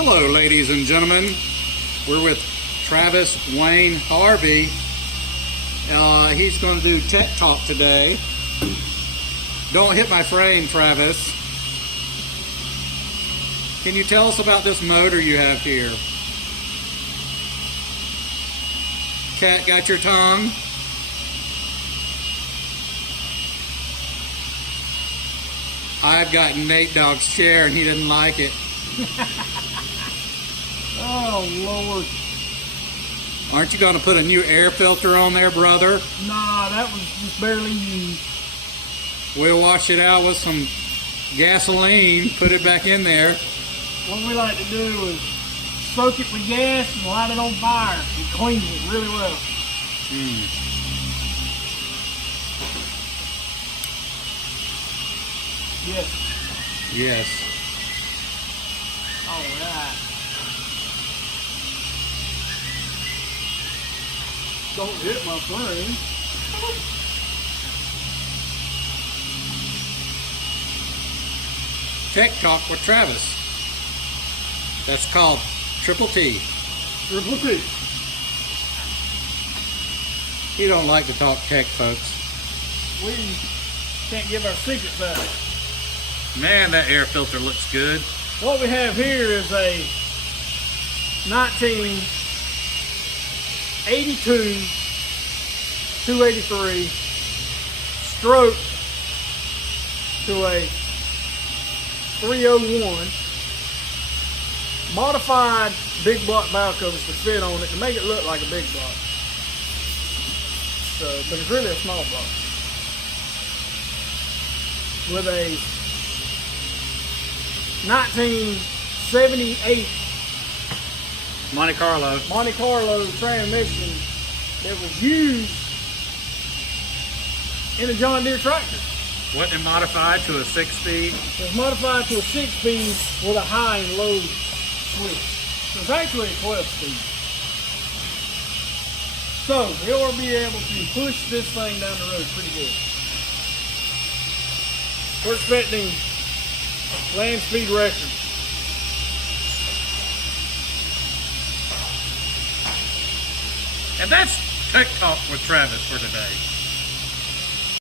Hello, ladies and gentlemen. We're with Travis Wayne Harvey. He's going to do tech talk today. Don't hit my frame, Travis. Can you tell us about this motor you have here? Cat got your tongue? I've got Nate Dogg's chair and he didn't like it. Oh, Lord. Aren't you going to put a new air filter on there, brother? Nah, that was just barely used. We'll wash it out with some gasoline, put it back in there. What we like to do is soak it with gas and light it on fire. It cleans it really well. Yes. Yes. All right. Don't hit my frame. Tech Talk with Travis. That's called Triple T. Triple T. He don't like to talk tech, folks. We can't give our secrets out. Man, that air filter looks good. What we have here is a 1982 283 stroke to a 301 modified big block valve covers to fit on it to make it look like a big block. So, but it's really a small block with a 1978 Monte Carlo. Monte Carlo transmission that was used in a John Deere tractor. Wasn't it modified to a 6-speed? It was modified to a 6-speed with a high and low switch. So it's actually a 12-speed. So you'll be able to push this thing down the road pretty good. We're expecting land speed record. And that's Tech Talk with Travis for today.